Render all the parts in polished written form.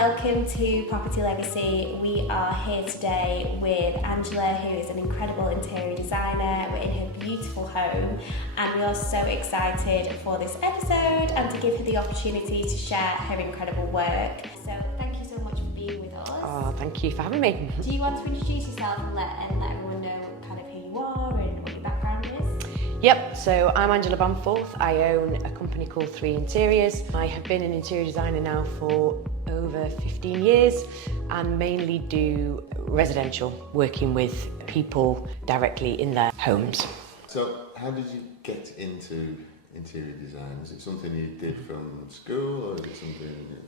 welcome to Property Legacy. We are here today with Angela, who is an incredible interior designer. We're in her beautiful home and we are so excited for this episode and to give her the opportunity to share her incredible work. So thank you so much for being with us. Oh, thank you for having me. Do you want to introduce yourself and let everyone know kind of who you are and what your background is? Yep, so I'm Angela Bamforth. I own a company called 3 Interiors. I have been an interior designer now for over 15 years and mainly do residential, working with people directly in their homes. So how did you get into interior design? Is it something you did from school, or is it something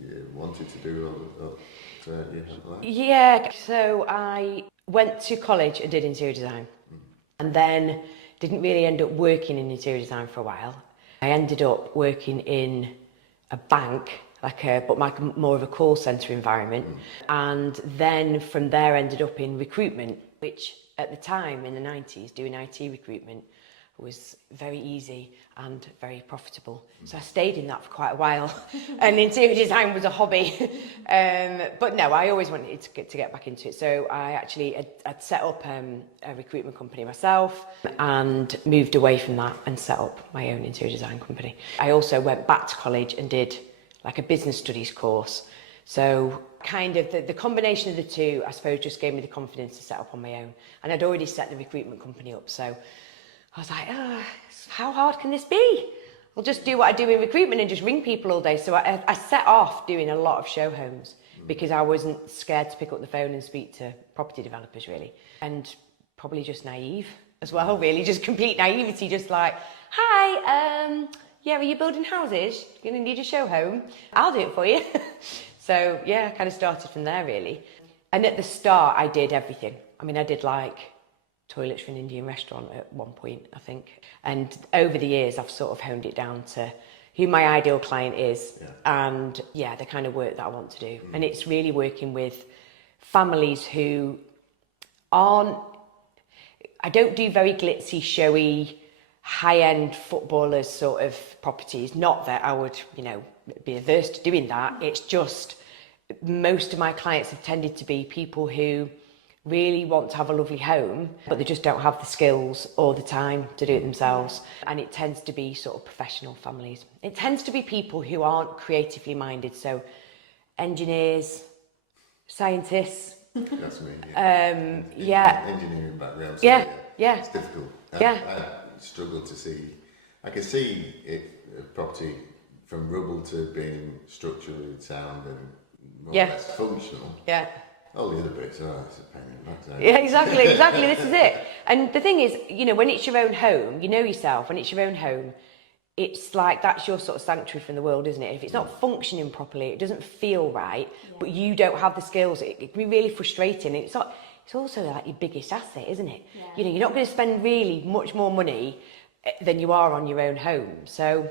you wanted to do or you had life? Yeah, so I went to college and did interior design and then didn't really end up working in interior design for a while. I ended up working in a bank, but more of a call centre environment. And then from there ended up in recruitment, which at the time in the 90s, doing IT recruitment was very easy and very profitable. So I stayed in that for quite a while and interior design was a hobby. But no, I always wanted to get back into it. So I actually had set up a recruitment company myself and moved away from that and set up my own interior design company. I also went back to college and did like a business studies course. So kind of the combination of the two, I suppose, just gave me the confidence to set up on my own. And I'd already set the recruitment company up. So I was like, how hard can this be? I'll just do what I do in recruitment and just ring people all day. So I set off doing a lot of show homes because I wasn't scared to pick up the phone and speak to property developers, really. And probably just naive as well, really, just complete naivety, just like, hi, yeah, are you building houses? You're going to need a show home? I'll do it for you. So yeah, I kind of started from there, really. And at the start, I did everything. I mean, I did like toilets for an Indian restaurant at one point, I think. And over the years, I've sort of honed it down to who my ideal client is and yeah, the kind of work that I want to do. And it's really working with families who aren't, I don't do very glitzy, showy, high-end footballers sort of properties. Not that I would, be averse to doing that. It's just most of my clients have tended to be people who really want to have a lovely home, but they just don't have the skills or the time to do it themselves. And it tends to be sort of professional families. It tends to be people who aren't creatively minded. So engineers, scientists. That's me. Engineering background. So Yeah. It's difficult. I struggle to see. I can see a property from rubble to being structurally sound and more or less functional. Yeah. All the other bits, it's a pain in the backside. Yeah, exactly, this is it. And the thing is, when it's your own home, you know yourself, when it's your own home, it's like that's your sort of sanctuary from the world, isn't it? If it's not functioning properly, it doesn't feel right, but you don't have the skills, it can be really frustrating. It's also like your biggest asset, isn't it? Yeah. You're not going to spend really much more money than you are on your own home. So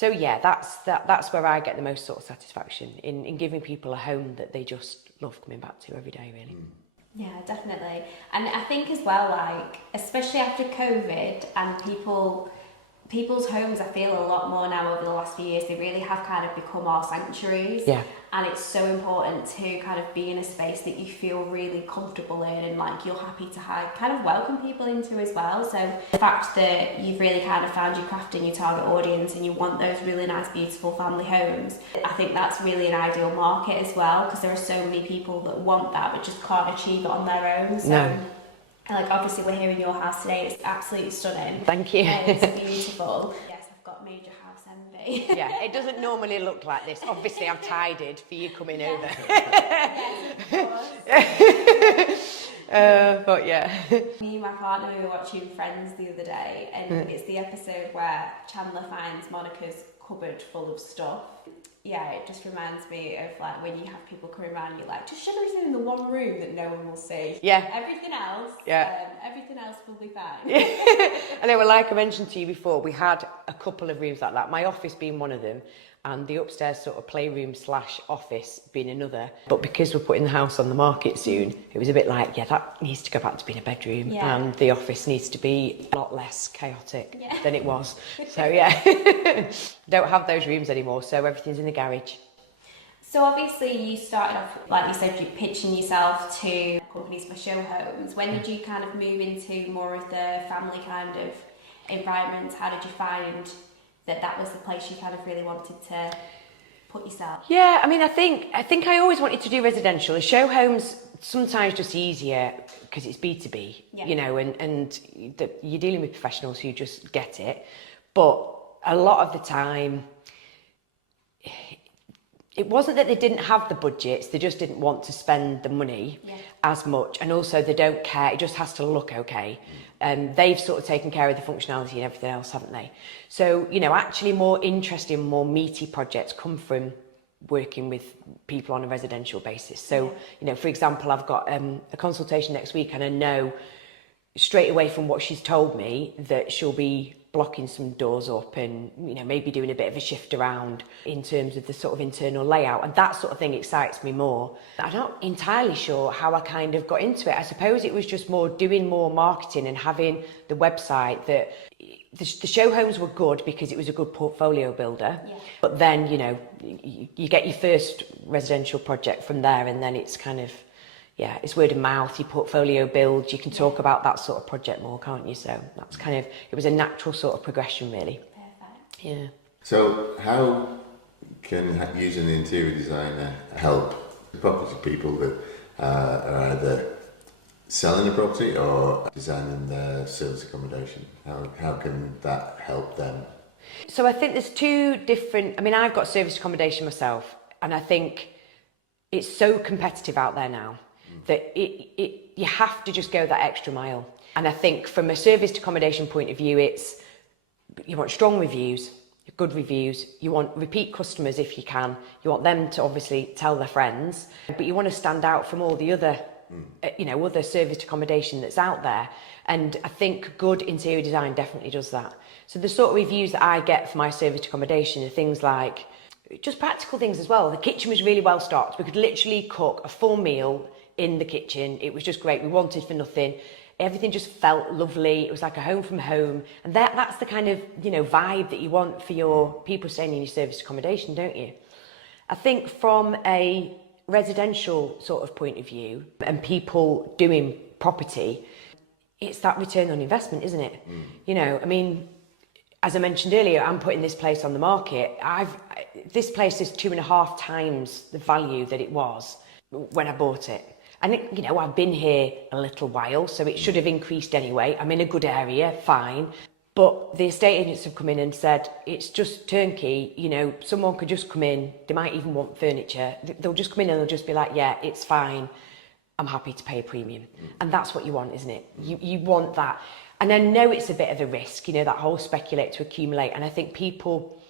yeah, that's where I get the most sort of satisfaction in giving people a home that they just love coming back to every day, really. Yeah, definitely. And I think as well, like, especially after COVID and people's homes, I feel a lot more now over the last few years, they really have kind of become our sanctuaries. Yeah. And it's so important to kind of be in a space that you feel really comfortable in and like you're happy to kind of welcome people into as well. So the fact that you've really kind of found your craft in your target audience and you want those really nice, beautiful family homes, I think that's really an ideal market as well, because there are so many people that want that but just can't achieve it on their own. So like obviously we're here in your house today, it's absolutely stunning. Thank you. It's beautiful. Yes, I've got major house envy. Yeah, it doesn't normally look like this. Obviously I've tidied for you coming over. But yeah. Me and my partner, we were watching Friends the other day and it's the episode where Chandler finds Monica's cupboard full of stuff. Yeah, it just reminds me of like when you have people coming around, you're like, just shove everything in the one room that no one will see. Yeah. Everything else will be fine. Yeah. And then, like I mentioned to you before, we had a couple of rooms like that, my office being one of them, and the upstairs sort of playroom / office being another. But because we're putting the house on the market soon, it was a bit like, that needs to go back to being a bedroom, and the office needs to be a lot less chaotic than it was. So yeah, don't have those rooms anymore, so everything's in the garage. So obviously you started off, like you said, you're pitching yourself to companies for show homes. When did you kind of move into more of the family kind of environment? How did you find that was the place you kind of really wanted to put yourself? Yeah, I mean, I think I always wanted to do residential. The show homes sometimes just easier because it's B2B, Yeah. you know, and you're dealing with professionals who just get it. But a lot of the time, it wasn't that they didn't have the budgets, they just didn't want to spend the money as much. And also they don't care, it just has to look okay. They've sort of taken care of the functionality and everything else, haven't they? So, you know, actually more interesting, more meaty projects come from working with people on a residential basis. So, you know, for example, I've got a consultation next week, and I know straight away from what she's told me that she'll be blocking some doors up and, you know, maybe doing a bit of a shift around in terms of the sort of internal layout, and that sort of thing excites me more. I'm not entirely sure how I kind of got into it. I suppose it was just more doing more marketing and having the website that the show homes were good because it was a good portfolio builder. But then, you know, you get your first residential project from there, and then it's kind of, yeah, it's word of mouth, your portfolio builds, you can talk about that sort of project more, can't you? So that's kind of, it was a natural sort of progression, really. Perfect. Yeah. So how can using an interior designer help the property people that are either selling a property or designing their service accommodation? How can that help them? So I think there's two different, I mean, I've got service accommodation myself, and I think it's so competitive out there now that you have to just go that extra mile. And I think from a serviced accommodation point of view, it's, you want strong reviews, good reviews, you want repeat customers if you can, you want them to obviously tell their friends, but you want to stand out from all the other, you know, other serviced accommodation that's out there. And I think good interior design definitely does that. So the sort of reviews that I get for my serviced accommodation are things like, just practical things as well. The kitchen was really well stocked. We could literally cook a full meal in the kitchen. It was just great. We wanted for nothing. Everything just felt lovely. It was like a home from home. And that's the kind of, you know, vibe that you want for your people staying in your serviced accommodation, don't you? I think from a residential sort of point of view and people doing property, it's that return on investment, isn't it? You know, I mean, as I mentioned earlier, I'm putting this place on the market. This place is 2.5 times the value that it was when I bought it. And you know, I've been here a little while, so it should have increased anyway. I'm in a good area, fine. But the estate agents have come in and said, it's just turnkey, you know, someone could just come in, they might even want furniture. They'll just come in and they'll just be like, yeah, it's fine. I'm happy to pay a premium. And that's what you want, isn't it? You want that. And I know it's a bit of a risk, you know, that whole speculate to accumulate. And I think people,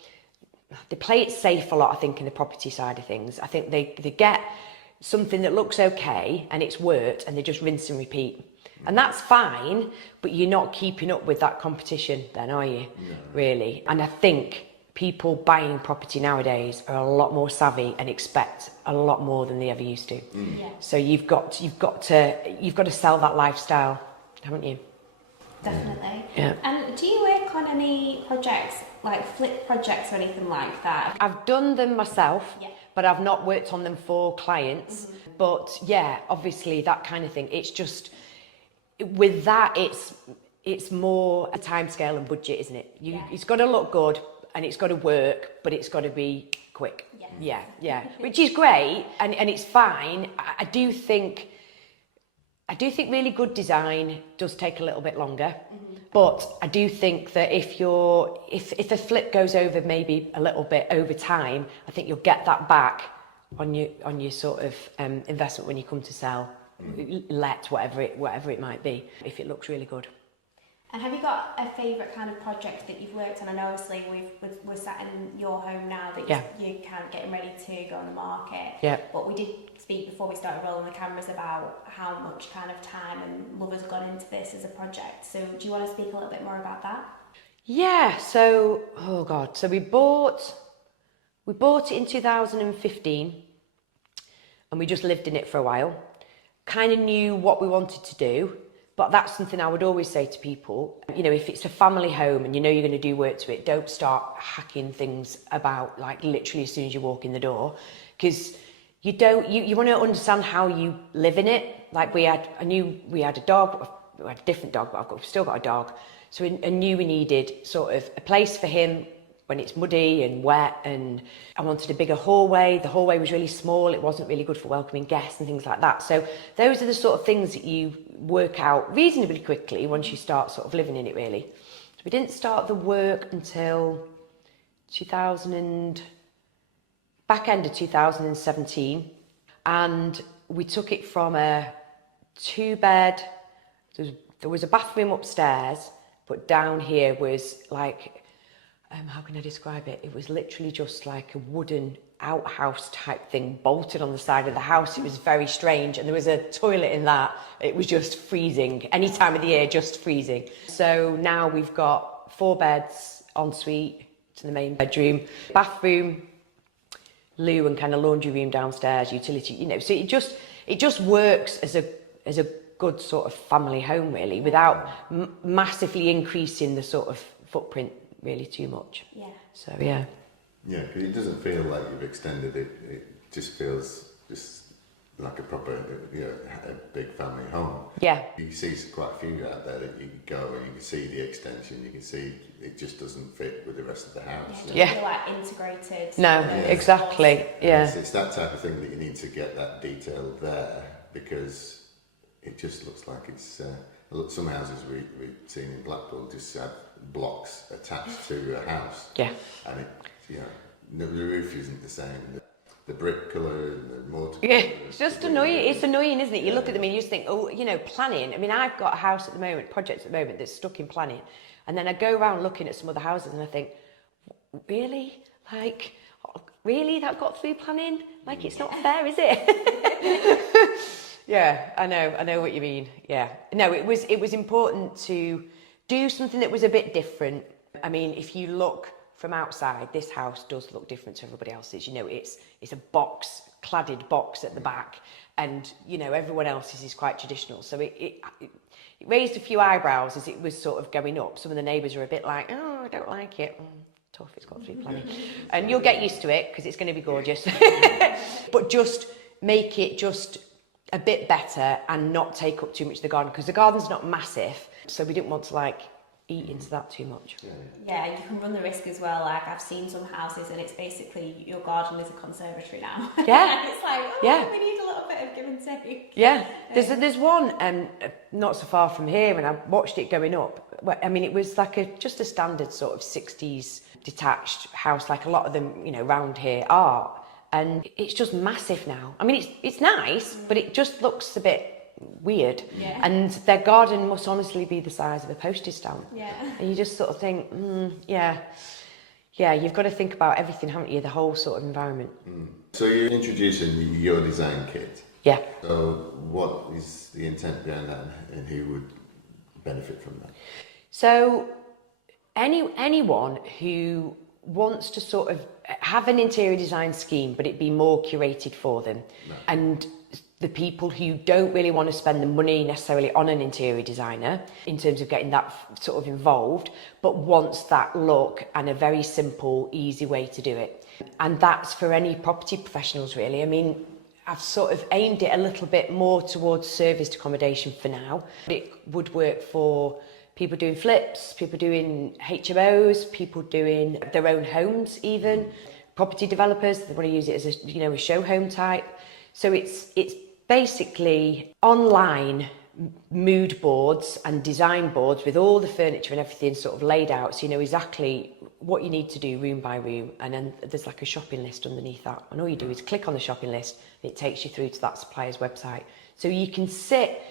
they play it safe a lot, I think, in the property side of things. I think they get something that looks okay and it's worked and they just rinse and repeat. And that's fine, but you're not keeping up with that competition then, are you? No. Really? And I think people buying property nowadays are a lot more savvy and expect a lot more than they ever used to. Yeah. So you've got to sell that lifestyle, haven't you? Definitely. Yeah. And do you work on any projects, like flip projects or anything like that? I've done them myself, Yeah. but I've not worked on them for clients. But yeah, obviously that kind of thing. It's just, with that, it's more a timescale and budget, isn't it? It's got to look good and it's got to work, but it's got to be quick. Yeah. Which is great, and it's fine. I do think really good design does take a little bit longer, but I do think that if the flip goes over maybe a little bit over time, I think you'll get that back on your sort of investment when you come to sell, whatever it might be, if it looks really good. And have you got a favourite kind of project that you've worked on? And obviously we're sat in your home now that you're kind of getting ready to go on the market. Yeah. But we did speak before we started rolling the cameras about how much kind of time and love has gone into this as a project. So do you want to speak a little bit more about that? Yeah, so, oh God, so we bought it in 2015 and we just lived in it for a while. Kind of knew what we wanted to do, but that's something I would always say to people. You know, if it's a family home and you know you're going to do work to it, don't start hacking things about, like, literally as soon as you walk in the door. because you want to understand how you live in it. Like we had a dog, we had a different dog, but I've still got a dog. So I knew we needed sort of a place for him when it's muddy and wet, and I wanted a bigger hallway. The hallway was really small. It wasn't really good for welcoming guests and things like that. So those are the sort of things that you work out reasonably quickly once you start sort of living in it, really. So we didn't start the work until back end of 2017, and we took it from a 2-bed. There was a bathroom upstairs, but down here was like, how can I describe it? It was literally just like a wooden outhouse type thing bolted on the side of the house. It was very strange, and there was a toilet in that. It was just freezing. Any time of the year, just freezing. So now we've got 4 beds, ensuite to the main bedroom, bathroom, loo and kind of laundry room downstairs, utility, you know. So it just works as a good sort of family home, really, without massively increasing the sort of footprint really too much. Yeah. So yeah. Yeah, because it doesn't feel like you've extended it. It just feels just like a proper, a big family home. Yeah. You see quite a few out there that you can go and you can see the extension. You can see it just doesn't fit with the rest of the house. Yeah. Feel like integrated. No, exactly. Yeah. It's that type of thing that you need to get that detail there, because it just looks like it's. Some houses we've seen in Blackpool just have blocks attached to a house. Yeah. And the roof isn't the same. The brick colour and the mortar. Yeah, it's just annoying. It's annoying, isn't it? You look at them and you just think, planning. I mean, I've got a house at the moment, project at the moment that's stuck in planning, and then I go around looking at some other houses and I think, really, really that got through planning? Like, it's not fair, is it? Yeah, I know what you mean. Yeah, no, it was important to do something that was a bit different. I mean, if you look from outside, this house does look different to everybody else's. It's a cladded box at the back, and everyone else's is quite traditional. So it raised a few eyebrows as it was sort of going up. Some of the neighbours were a bit like, "Oh, I don't like it." Tough, it's got through planning, and you'll get used to it because it's going to be gorgeous. But just make it just a bit better and not take up too much of the garden, because the garden's not massive, so we didn't want to eat into that too much. Yeah, you can run the risk as well. Like, I've seen some houses and it's basically your garden is a conservatory now. Yeah. And it's like, we need a little bit of give and take. Yeah, there's one not so far from here, and I watched it going up. I mean, it was like just a standard sort of 60s detached house, like a lot of them, around here are. And it's just massive now. I mean, it's nice, but it just looks a bit weird. Yeah. And their garden must honestly be the size of a postage stamp. Yeah. And you just sort of think, yeah, you've got to think about everything, haven't you? The whole sort of environment. So you're introducing your design kit. Yeah. So what is the intent behind that, and who would benefit from that? So anyone who wants to sort of have an interior design scheme, but it be more curated for them. No. And the people who don't really want to spend the money necessarily on an interior designer in terms of getting that sort of involved, but wants that look and a very simple, easy way to do it. And that's for any property professionals, really. I mean, I've sort of aimed it a little bit more towards serviced accommodation for now. It would work for people doing flips, people doing HMOs, people doing their own homes even, property developers, they want to use it as a show home type. So it's basically online mood boards and design boards with all the furniture and everything sort of laid out, so you know exactly what you need to do room by room, and then there's like a shopping list underneath that, and all you do is click on the shopping list and it takes you through to that supplier's website. So you can sit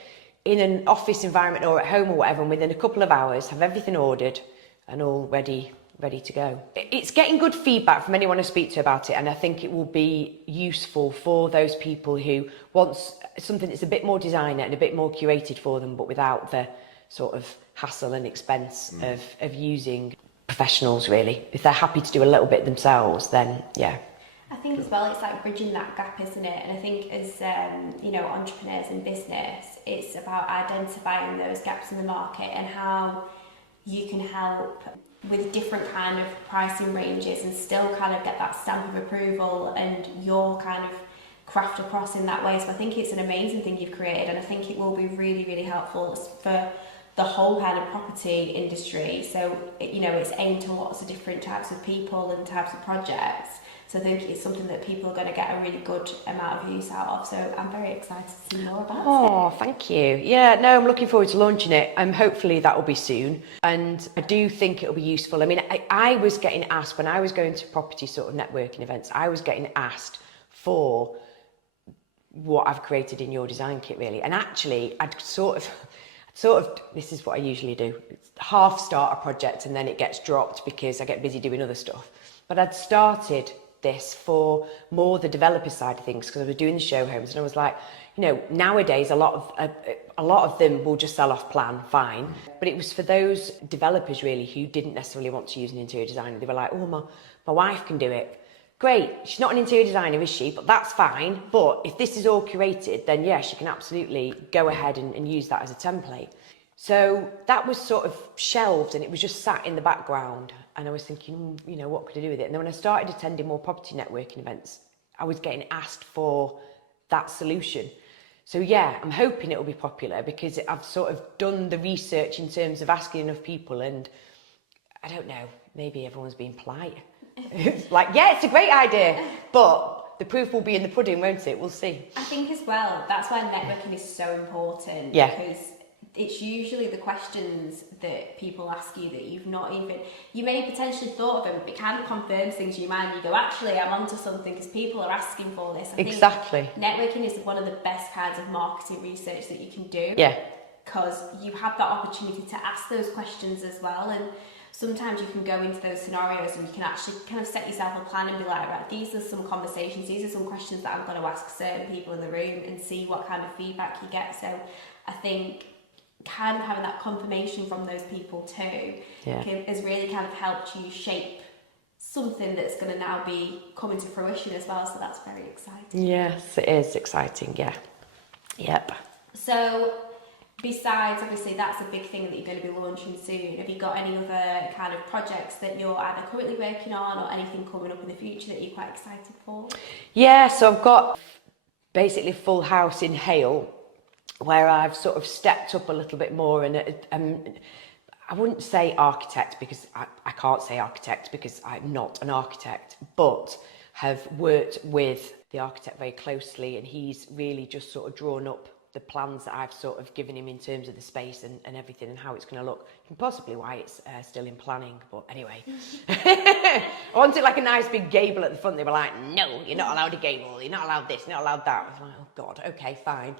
in an office environment or at home or whatever, and within a couple of hours have everything ordered and all ready to go. It's getting good feedback from anyone I speak to about it, and I think it will be useful for those people who want something that's a bit more designer and a bit more curated for them, but without the sort of hassle and expense of using professionals, really. If they're happy to do a little bit themselves, then yeah. I think as well, it's like bridging that gap, isn't it? And I think as entrepreneurs in business, it's about identifying those gaps in the market and how you can help with different kind of pricing ranges and still kind of get that stamp of approval and your kind of craft across in that way. So I think it's an amazing thing you've created, and I think it will be really, really helpful for the whole kind of property industry. So, you know, it's aimed to lots of different types of people and types of projects. So I think it's something that people are going to get a really good amount of use out of. So I'm very excited to see more about it. Oh, thank you. Yeah, no, I'm looking forward to launching it. Hopefully that will be soon. And I do think it'll be useful. I mean, I was getting asked, when I was going to property sort of networking events, I was getting asked for what I've created in your design kit, really. And actually, I'd sort of, this is what I usually do, half start a project and then it gets dropped because I get busy doing other stuff. But I'd started this for more the developer side of things because I was doing the show homes, and I was like, you know, nowadays a lot of them will just sell off plan, fine. But it was for those developers really who didn't necessarily want to use an interior designer. They were like, oh, my wife can do it. Great, she's not an interior designer, is she? But that's fine. But if this is all curated, then yeah, she can absolutely go ahead and use that as a template. So that was sort of shelved and it was just sat in the background. And I was thinking, you know, what could I do with it? And then when I started attending more property networking events, I was getting asked for that solution. So yeah, I'm hoping it will be popular because I've sort of done the research in terms of asking enough people, and I don't know, maybe everyone's being polite. It's like, yeah, it's a great idea, but the proof will be in the pudding, won't it? We'll see. I think as well, that's why networking is so important. Yeah. Because it's usually the questions that people ask you that you've not even, you may have potentially thought of them, but it kind of confirms things in your mind. You go, actually, I'm onto something because people are asking for this. I Exactly. think networking is one of the best kinds of marketing research that you can do. Yeah. Because you have that opportunity to ask those questions as well. And sometimes you can go into those scenarios and you can actually kind of set yourself a plan and be like, right, these are some conversations, these are some questions that I'm going to ask certain people in the room and see what kind of feedback you get. So I think kind of having that confirmation from those people too has really kind of helped you shape something that's going to now be coming to fruition as well. So that's very exciting. Yes, it is exciting. Yeah. Yep. So besides, obviously, that's a big thing that you're going to be launching soon. Have you got any other kind of projects that you're either currently working on or anything coming up in the future that you're quite excited for? Yeah, so I've got basically Full House in Hale, where I've sort of stepped up a little bit more, and I wouldn't say architect because I can't say architect because I'm not an architect, but have worked with the architect very closely, and he's really just sort of drawn up the plans that I've sort of given him in terms of the space and everything and how it's going to look, and possibly why it's still in planning. But anyway, I wanted like a nice big gable at the front. They were like, no, you're not allowed a gable, you're not allowed this, you're not allowed that. I was like, oh God, okay, fine.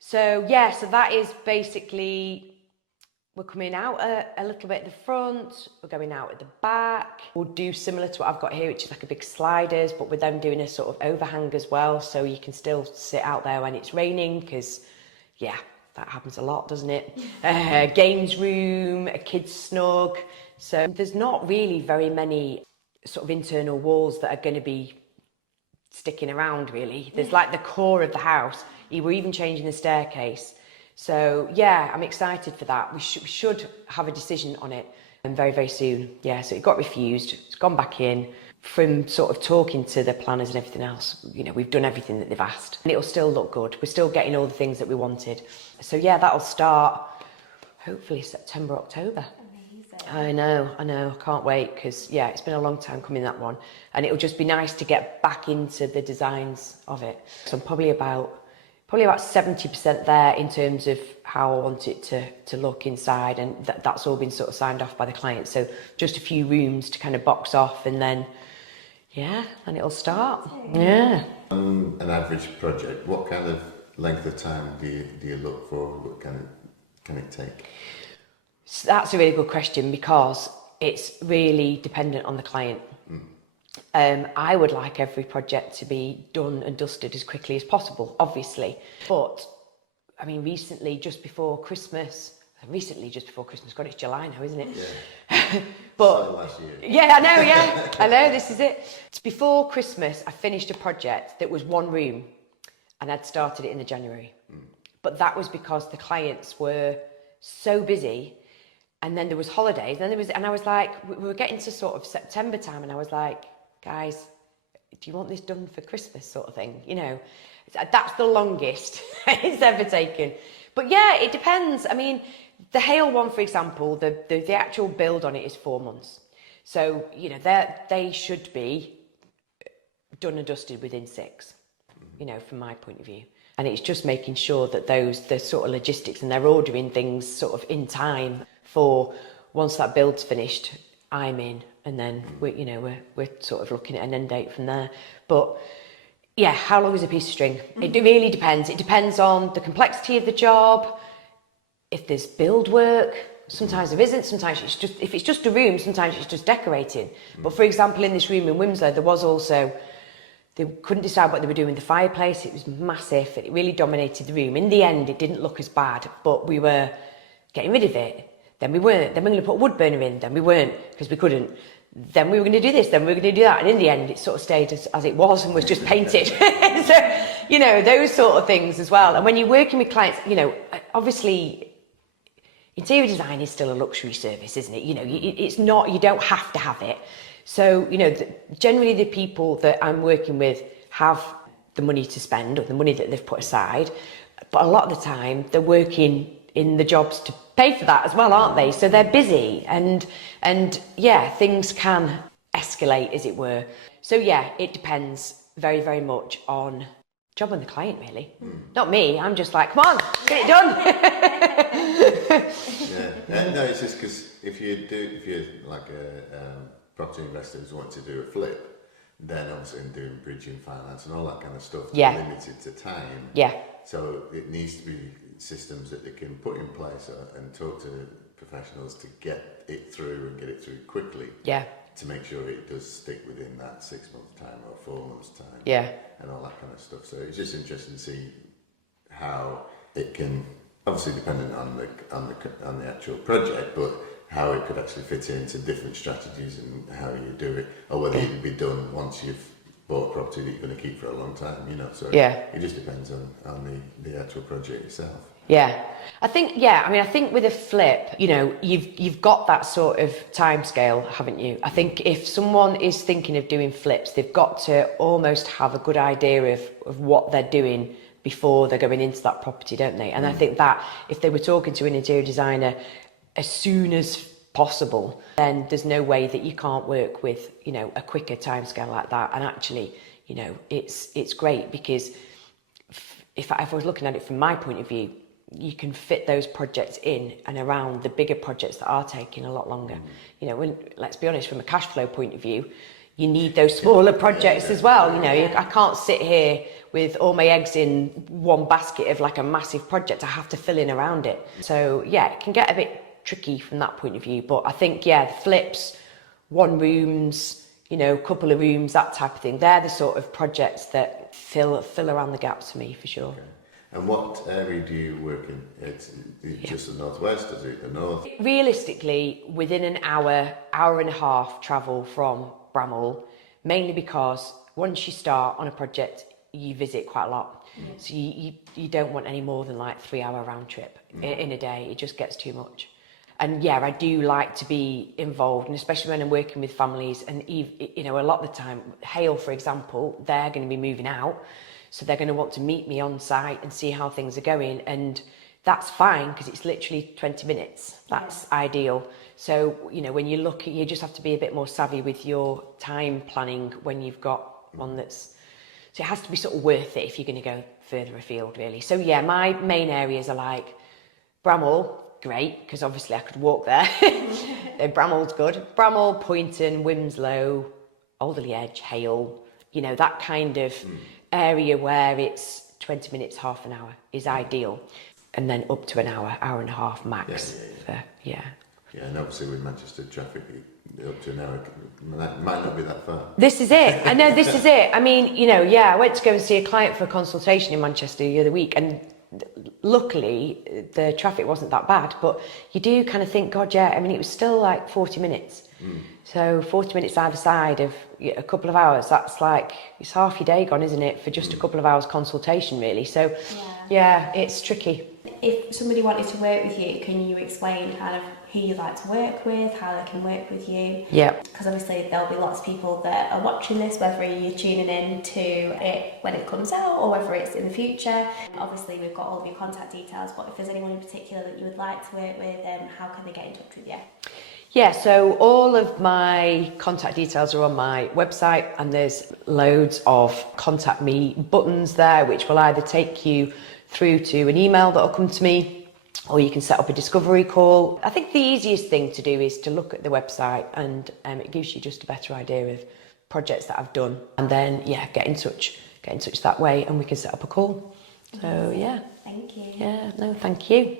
So yeah, so that is basically, we're coming out a little bit at the front, we're going out at the back. We'll do similar to what I've got here, which is like a big sliders, but with them doing a sort of overhang as well, so you can still sit out there when it's raining, because yeah, that happens a lot, doesn't it? Games room, a kid's snug. So there's not really very many sort of internal walls that are going to be sticking around really. There's like the core of the house. We're even changing the staircase. So yeah, I'm excited for that. We should have a decision on it very, very soon. Yeah, so it got refused. It's gone back in. From sort of talking to the planners and everything else, you know, we've done everything that they've asked. And it'll still look good. We're still getting all the things that we wanted. So yeah, that'll start hopefully September, October. I know, I can't wait, because yeah, it's been a long time coming, that one, and it'll just be nice to get back into the designs of it. So I'm probably about 70% there in terms of how I want it to look inside, and that's all been sort of signed off by the client. So just a few rooms to kind of box off, and then yeah, and it'll start. Yeah. An average project, what kind of length of time do you look for? What can it take? So that's a really good question, because it's really dependent on the client. I would like every project to be done and dusted as quickly as possible, obviously. But, I mean, just before Christmas, God, it's July now, isn't it? Yeah. But last year. Yeah, I know, yeah. I know, this is it. It's before Christmas, I finished a project that was one room, and I'd started it in the January. But that was because the clients were so busy. And then there was holidays, and I was like, we were getting to sort of September time, and I was like, guys, do you want this done for Christmas sort of thing? You know, that's the longest it's ever taken. But yeah, it depends. I mean, the Hale one, for example, the actual build on it is 4 months. So, you know, they should be done and dusted within 6, you know, from my point of view. And it's just making sure that the sort of logistics, and they're ordering things sort of in time for once that build's finished, I'm in, and then we're sort of looking at an end date from there. But yeah, how long is a piece of string? It really depends. It depends on the complexity of the job. If there's build work, sometimes there isn't. Sometimes it's just, if it's just a room, sometimes it's just decorating. But for example, in this room in Wimslow, there was also, they couldn't decide what they were doing with the fireplace. It was massive. It really dominated the room. In the end, it didn't look as bad, but we were getting rid of it. Then we weren't. Then we were going to put a wood burner in. Then we weren't, because we couldn't. Then we were going to do this. Then we were going to do that. And in the end, it sort of stayed as it was and was just painted. So, you know, those sort of things as well. And when you're working with clients, you know, obviously, interior design is still a luxury service, isn't it? You know, it's not, you don't have to have it. So, you know, generally the people that I'm working with have the money to spend, or the money that they've put aside. But a lot of the time, they're working in the jobs to pay for that as well, aren't they? So they're busy, and yeah, things can escalate, as it were. So yeah, it depends very, very much on job and the client, really. Not me. I'm just like, come on, get it done. Yeah. No, it's just because if you're like a property investor who's wanting to do a flip, then obviously in doing bridging finance and all that kind of stuff, Yeah. they're limited to time. Yeah. So it needs to be systems that they can put in place and talk to professionals to get it through and get it through quickly. Yeah. To make sure it does stick within that 6 month time or 4 months time. Yeah. And all that kind of stuff. So it's just interesting to see how it can, obviously dependent on the actual project, but how it could actually fit into different strategies and how you do it, or whether it can be done once you've bought a property that you're going to keep for a long time, you know. So yeah. It just depends on the actual project itself. Yeah, I think with a flip, you know, you've got that sort of time scale, haven't you? I think if someone is thinking of doing flips, they've got to almost have a good idea of what they're doing before they're going into that property, don't they? And I think that if they were talking to an interior designer as soon as possible, then there's no way that you can't work with, you know, a quicker timescale like that. And actually, you know, it's great, because if I was looking at it from my point of view, you can fit those projects in and around the bigger projects that are taking a lot longer. You know, let's be honest, from a cash flow point of view, you need those smaller projects as well. You know, I can't sit here with all my eggs in one basket of like a massive project. I have to fill in around it. So yeah, it can get a bit tricky from that point of view. But I think, yeah, flips, one rooms, you know, couple of rooms, that type of thing, they're the sort of projects that fill around the gaps for me, for sure. Okay. And what area do you work in? It's just the northwest, is it the north? Realistically, within an hour and a half travel from Bramall, mainly because once you start on a project, you visit quite a lot. So you don't want any more than like 3 hour round trip in a day. It just gets too much. And yeah, I do like to be involved, and especially when I'm working with families. And you know, a lot of the time, Hale, for example, they're going to be moving out, so they're going to want to meet me on site and see how things are going, and that's fine because it's literally 20 minutes. That's ideal. So you know, when you look, you just have to be a bit more savvy with your time planning when you've got one that's. So it has to be sort of worth it if you're going to go further afield, really. So yeah, my main areas are like Bramall. Great, because obviously I could walk there. Bramall's good. Bramall, Poynton, Wimslow, Alderley Edge, Hale, you know, that kind of area where it's 20 minutes, half an hour is ideal. And then up to an hour and a half max. Yeah, and obviously with Manchester traffic, up to an hour might not be that far. This is it. I know, this is it. I mean, you know, yeah, I went to go and see a client for a consultation in Manchester the other week, and luckily the traffic wasn't that bad, but you do kind of think, God, yeah, I mean, it was still like 40 minutes. So 40 minutes either side of a couple of hours, that's like, it's half your day gone, isn't it, for just a couple of hours consultation, really. So yeah, it's tricky. If somebody wanted to work with you, can you explain kind of who you'd like to work with, how they can work with you. Yeah. Because obviously there'll be lots of people that are watching this, whether you're tuning in to it when it comes out or whether it's in the future. Obviously we've got all of your contact details, but if there's anyone in particular that you would like to work with, how can they get in touch with you? Yeah, so all of my contact details are on my website, and there's loads of contact me buttons there, which will either take you through to an email that'll come to me, or you can set up a discovery call. I think the easiest thing to do is to look at the website, and it gives you just a better idea of projects that I've done, and then get in touch that way, and we can set up a call. So yeah. Thank you. Yeah, no, thank you.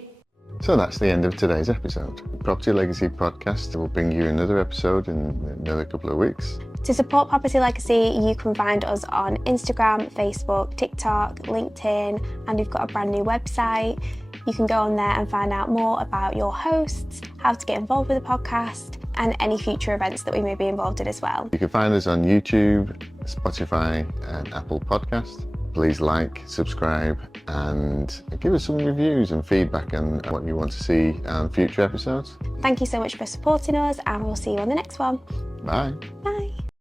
So that's the end of today's episode. Property Legacy Podcast will bring you another episode in another couple of weeks. To support Property Legacy, you can find us on Instagram, Facebook, TikTok, LinkedIn, and we've got a brand new website. You can go on there and find out more about your hosts, how to get involved with the podcast, and any future events that we may be involved in as well. You can find us on YouTube, Spotify, and Apple Podcast. Please like, subscribe, and give us some reviews and feedback on what you want to see on future episodes. Thank you so much for supporting us, and we'll see you on the next one. Bye. Bye.